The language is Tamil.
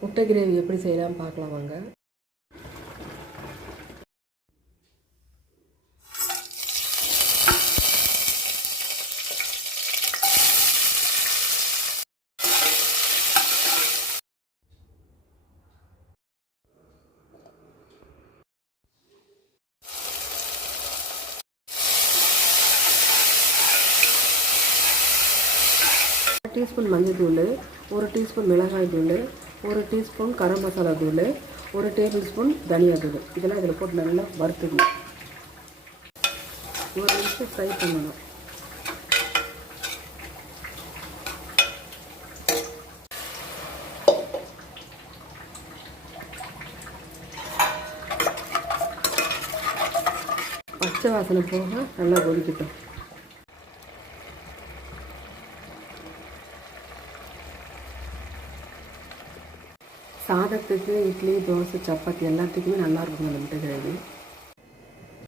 முட்டை கிரேவி எப்படி செய்யலாம் பார்க்கலாம் வாங்க. டீஸ்பூன் மஞ்சள் தூள், 1 டீஸ்பூன் மிளகாய் தூள், 1 டீஸ்பூன் கரம் மசாலா தூள், 1 டேபிள் ஸ்பூன் தனியா தூள். இதெல்லாம் இதில் போட்டு நல்லா வறுத்துக்கணும். 1 நிமிஷம் ஃப்ரை பண்ணணும். பச்சை வாசனை போக நல்லா கொதிக்கட்டும். சாதத்துக்கு, இட்லி, தோசை, சப்பாத்தி எல்லாத்துக்குமே நல்லாயிருக்கும் அந்த முட்டை கிரேவி.